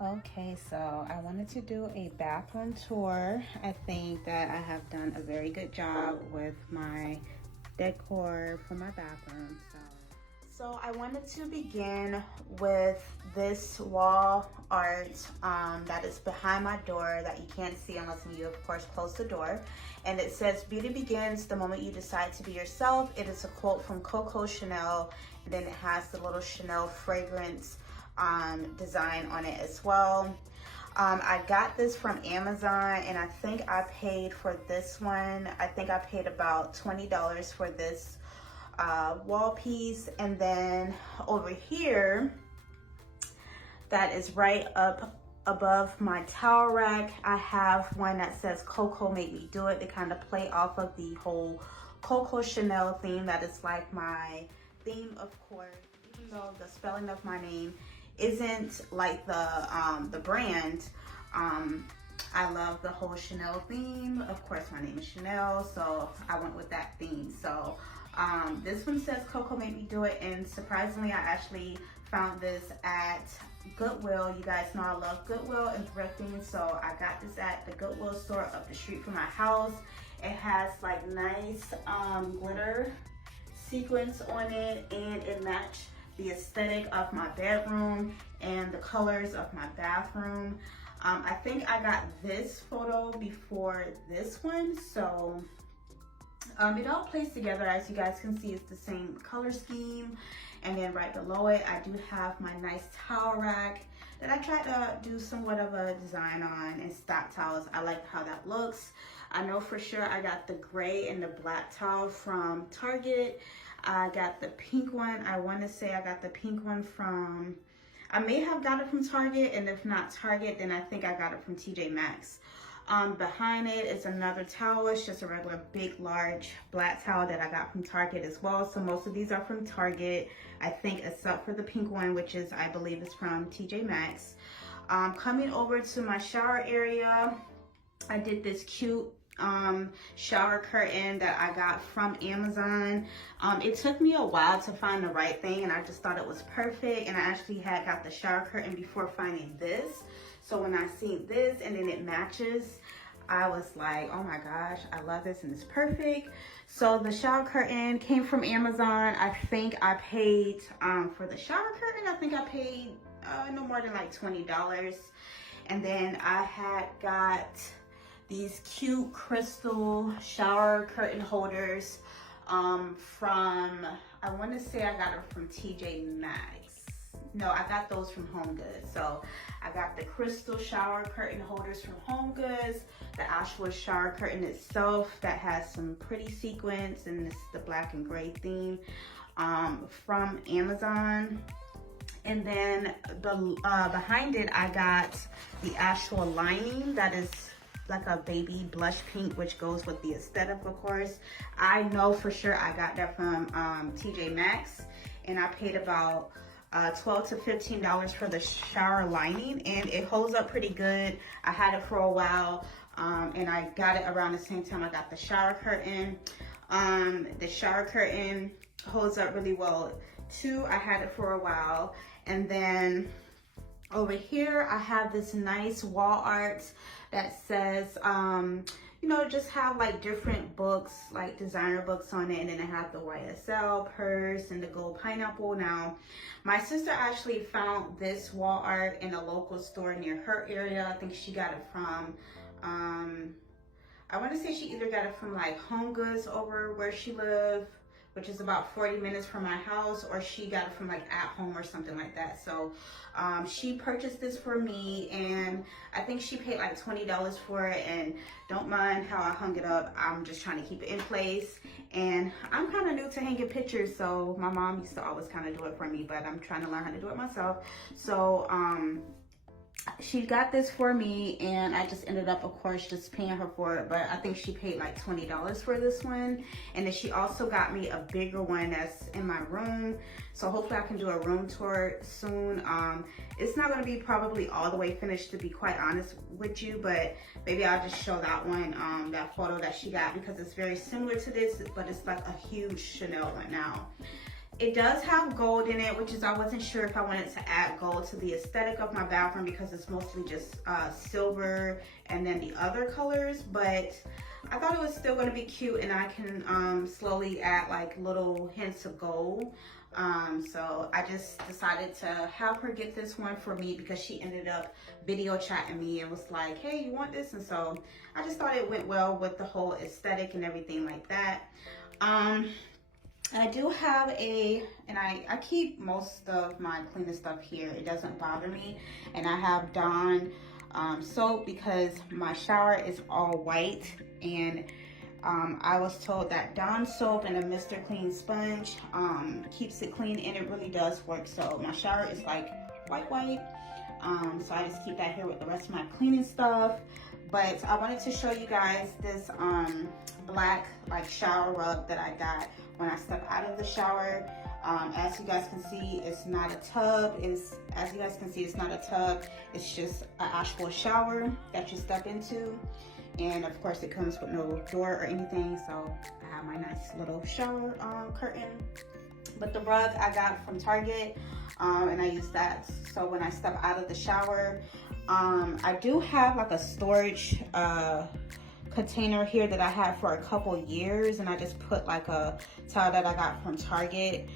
Okay, so I wanted to do a bathroom tour. I think that I have done a very good job with my decor for my bathroom. So I wanted to begin with this wall art that is behind my door that you can't see unless you, of course, close the door. And it says, "Beauty begins the moment you decide to be yourself." It is a quote from Coco Chanel, and then it has the little Chanel fragrance design on it as well. I got this from Amazon, and I think I paid for this one. I think I paid about $20 for this wall piece. And then over here, that is right up above my towel rack, I have one that says "Coco Made Me Do It" to kind of play off of the whole Coco Chanel theme. That is like my theme, of course, even though the spelling of my name isn't like the brand. I love the whole Chanel theme. Of course, my name is Chanel, so I went with that theme. So this one says "Coco Made Me Do It," and surprisingly, I actually found this at Goodwill. You guys know I love Goodwill and thrifting, so I got this at the Goodwill store up the street from my house. It has like nice glitter sequins on it, and it matched the aesthetic of my bedroom and the colors of my bathroom. I think I got this photo before this one, so it all plays together. As you guys can see, it's the same color scheme. And then right below it, I do have my nice towel rack that I tried to do somewhat of a design on, and stock towels. I like how that looks. I know for sure I got the gray and the black towel from Target. I got the pink one. I want to say I got the pink one from, I may have got it from Target, and if not Target, then I think I got it from TJ Maxx. Behind it is another towel. It's just a regular big, large black towel that I got from Target as well. So most of these are from Target, I think, except for the pink one, which is, I believe, is from TJ Maxx. Coming over to my shower area, I did this cute shower curtain that I got from Amazon. It took me a while to find the right thing, and I just thought it was perfect. And I actually had got the shower curtain before finding this. So when I seen this and then it matches, I was like, oh my gosh, I love this and it's perfect. So the shower curtain came from Amazon. I think I paid for the shower curtain, I think I paid no more than like $20. And then I had got these cute crystal shower curtain holders from, I want to say I got it from TJ Maxx. No, I got those from Home Goods. So I got the crystal shower curtain holders from Home Goods, the actual shower curtain itself that has some pretty sequins, and it's the black and gray theme from Amazon. And then behind it, I got the actual lining that is like a baby blush pink, which goes with the aesthetic, of course. I know for sure I got that from TJ Maxx, and I paid about $12 to $15 for the shower lining, and it holds up pretty good. I had it for a while, and I got it around the same time I got the shower curtain. The shower curtain holds up really well too. I had it for a while. And then over here I have this nice wall art that says you know, just have like different books, like designer books on it, and then I have the YSL purse and the gold pineapple. Now, my sister actually found this wall art in a local store near her area. I think she got it from, I want to say she either got it from like Home Goods over where she lived, which is about 40 minutes from my house, or she got it from like At Home or something like that. So she purchased this for me, and I think she paid like $20 for it. And don't mind how I hung it up. I'm just trying to keep it in place. And I'm kind of new to hanging pictures, so my mom used to always kind of do it for me, but I'm trying to learn how to do it myself. So she got this for me, and I just ended up, of course, just paying her for it. But I think she paid like $20 for this one. And then she also got me a bigger one that's in my room, so hopefully I can do a room tour soon. It's not going to be probably all the way finished, to be quite honest with you, but maybe I'll just show that one, that photo that she got, because it's very similar to this, but it's like a huge Chanel one. Now, It does have gold in it, which is, I wasn't sure if I wanted to add gold to the aesthetic of my bathroom because it's mostly just silver and then the other colors, but I thought it was still going to be cute, and I can slowly add like little hints of gold. So I just decided to have her get this one for me because she ended up video chatting me and was like, hey, you want this? And so I just thought it went well with the whole aesthetic and everything like that. I do have and I keep most of my cleaning stuff here. It doesn't bother me. And I have Dawn soap because my shower is all white, and I was told that Dawn soap and a Mr. Clean sponge keeps it clean, and it really does work. So my shower is like white. So I just keep that here with the rest of my cleaning stuff. But I wanted to show you guys this black like shower rug that I got when I step out of the shower. As you guys can see, it's not a tub. It's not a tub. It's just an actual shower that you step into. And of course it comes with no door or anything. So I have my nice little shower curtain. But the rug I got from Target, and I use that so when I step out of the shower. I do have like a storage container here that I had for a couple years, and I just put like a towel that I got from Target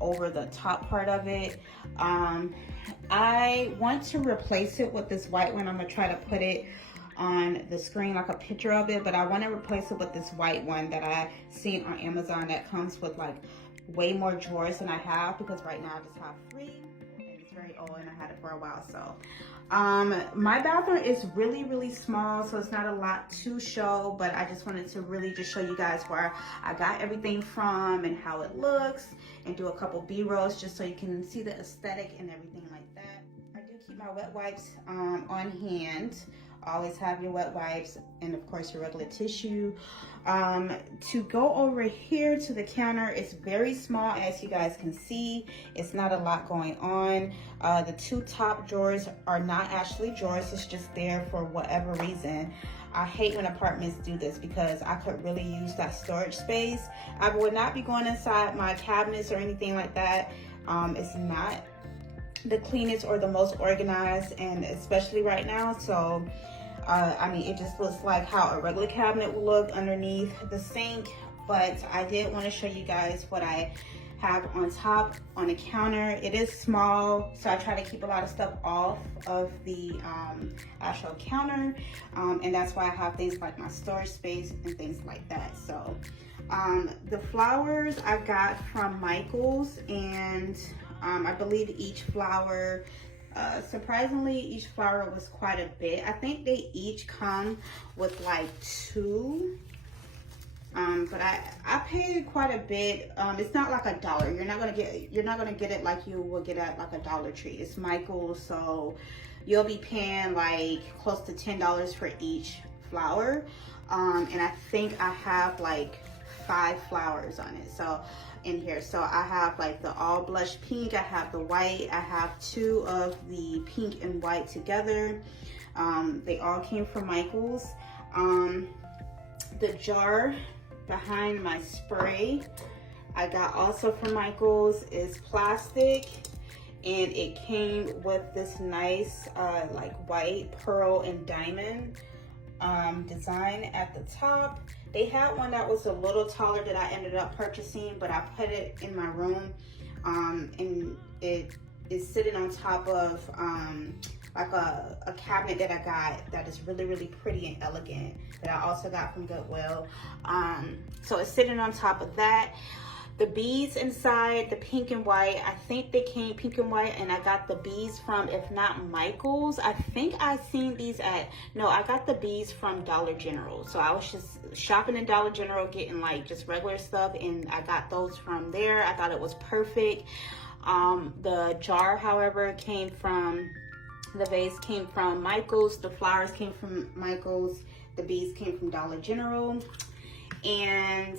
over the top part of it. I want to replace it with this white one. I'm gonna try to put it on the screen like a picture of it, but I want to replace it with this white one that I seen on Amazon that comes with like way more drawers than I have, because right now I just have 3 and it's very old and I had it for a while. So my bathroom is really small, so it's not a lot to show, but I just wanted to really just show you guys where I got everything from and how it looks, and do a couple B-rolls just so you can see the aesthetic and everything like that. I do keep my wet wipes on hand. Always have your wet wipes and of course your regular tissue. To go over here to the counter, it's very small, as you guys can see. It's not a lot going on. The 2 top drawers are not actually drawers, it's just there for whatever reason. I hate when apartments do this because I could really use that storage space. I would not be going inside my cabinets or anything like that. It's not the cleanest or the most organized, and especially right now. So I mean, it just looks like how a regular cabinet will look underneath the sink. But I did want to show you guys what I have on top on the counter. It is small, so I try to keep a lot of stuff off of the actual counter, and that's why I have things like my storage space and things like that. So the flowers I got from Michael's, and I believe each flower, surprisingly, each flower was quite a bit. I think they each come with like 2. But I paid quite a bit. It's not like $1. You're not gonna get it like you will get at like a Dollar Tree. It's Michael's, so you'll be paying like close to $10 for each flower. And I think I have like 5 flowers on it. So in here, so I have like the all blush pink, I have the white, I have 2 of the pink and white together. They all came from Michael's. The jar behind my spray I got also from Michael's is plastic, and it came with this nice like white pearl and diamond design at the top. They had one that was a little taller that I ended up purchasing, but I put it in my room, and it is sitting on top of like a cabinet that I got that is really pretty and elegant, that I also got from Goodwill. So it's sitting on top of that. The beads inside, the pink and white, I think they came pink and white, and I got the beads from, if not Michael's, I think I seen these at, no, I got the beads from Dollar General. So I was just shopping in Dollar General, getting like just regular stuff, and I got those from there. I thought it was perfect. The jar, however, came from, the vase came from Michael's, the flowers came from Michael's, the beads came from Dollar General. And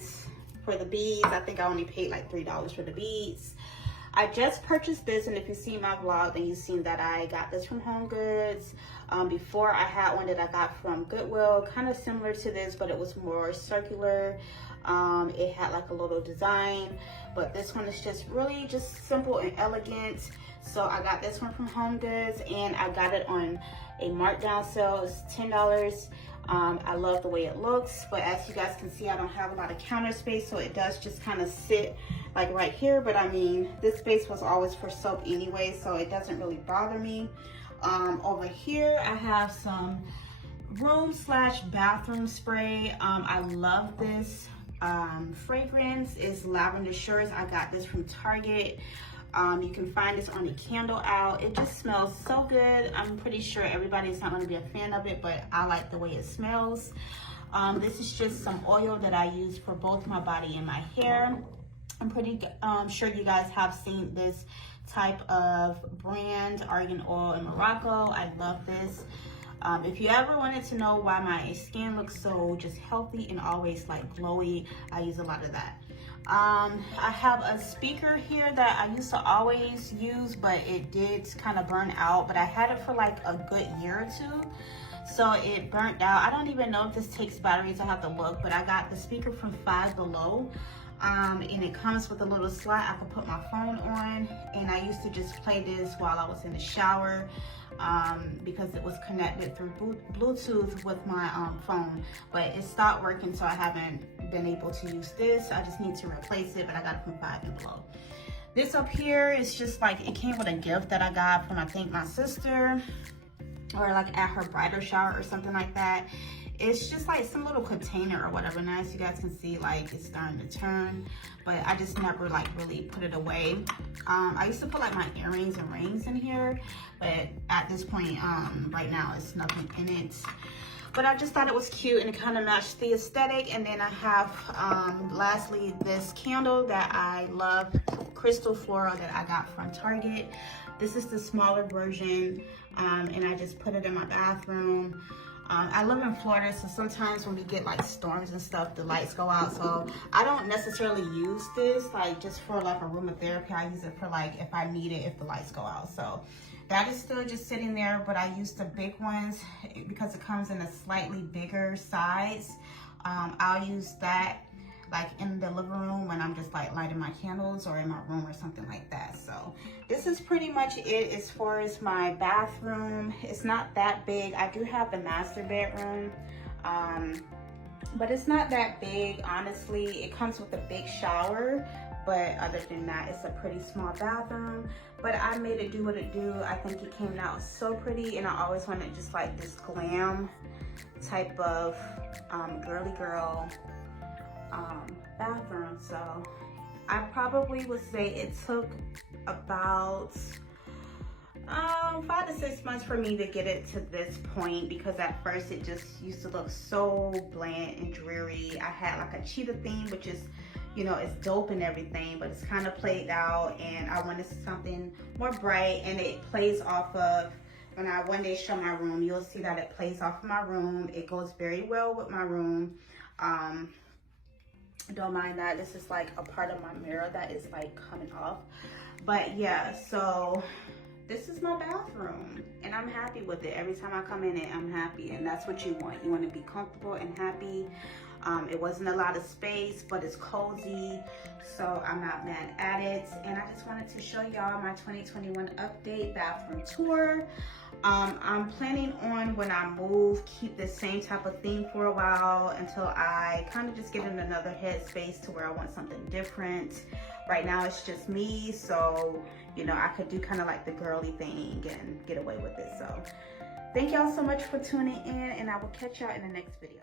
for the beads, I think I only paid like $3 for the beads. I just purchased this, and if you see my vlog, then you've seen that I got this from Home Goods. Before, I had one that I got from Goodwill, kind of similar to this, but it was more circular. It had like a little design. but this one is just really just simple and elegant. So I got this one from Home Goods, and I got it on a markdown sale. It's $10. I love the way it looks, but as you guys can see, I don't have a lot of counter space, so it does just kind of sit like right here. But I mean, this space was always for soap anyway, so it doesn't really bother me. Over here, I have some room/bathroom spray. I love this fragrance. It's Lavender Shores. I got this from Target. You can find this on a candle out. It just smells so good. I'm pretty sure everybody's not going to be a fan of it, but I like the way it smells. This is just some oil that I use for both my body and my hair. I'm pretty sure you guys have seen this type of brand, Argan Oil in Morocco. I love this. If you ever wanted to know why my skin looks so just healthy and always like glowy, I use a lot of that. I have a speaker here that I used to always use, but it did kind of burn out, but I had it for like a good year or two, so it burnt out. I don't even know if this takes batteries. I have to look, but I got the speaker from Five Below, and it comes with a little slot I can put my phone on, and I used to just play this while I was in the shower, because it was connected through Bluetooth with my phone, but it stopped working, so I haven't been able to use this. I just need to replace it, but I got it from Five Below. This up here is just like, it came with a gift that I got from, I think, my sister, or like at her bridal shower or something like that. It's just like some little container or whatever. Now, as you guys can see, like it's starting to turn, but I just never like really put it away. I used to put like my earrings and rings in here, but at this point, right now, it's nothing in it. But I just thought it was cute and it kind of matched the aesthetic. And then I have, lastly, this candle that I love, Crystal Floral, that I got from Target. This is the smaller version, and I just put it in my bathroom. I live in Florida, so sometimes when we get like storms and stuff, the lights go out. So I don't necessarily use this like just for like a room of therapy. I use it for like if I need it, if the lights go out. So that is still just sitting there, but I use the big ones because it comes in a slightly bigger size. I'll use that like in the living room when I'm just like lighting my candles, or in my room or something like that. So this is pretty much it as far as my bathroom. It's not that big. I do have the master bedroom, but it's not that big, honestly. It comes with a big shower, but other than that, it's a pretty small bathroom. But I made it do what it do. I think it came out so pretty, and I always wanted just like this glam type of girly girl bathroom. So I probably would say it took about 5 to 6 months for me to get it to this point, because at first it just used to look so bland and dreary. I had like a cheetah theme, which is, you know, it's dope and everything, but it's kind of played out, and I wanted something more bright. And it plays off of, when I one day show my room, you'll see that it plays off of my room. It goes very well with my room. Don't mind that. This is like a part of my mirror that is like coming off. But yeah, so this is my bathroom, and I'm happy with it. Every time I come in it, I'm happy, and that's what you want. You want to be comfortable and happy. It wasn't a lot of space, but it's cozy, so I'm not mad at it. And I just wanted to show y'all my 2021 update bathroom tour. I'm planning on, when I move, keep the same type of theme for a while until I kind of just get in another headspace to where I want something different. Right now it's just me, so you know, I could do kind of like the girly thing and get away with it. So thank y'all so much for tuning in, and I will catch y'all in the next video.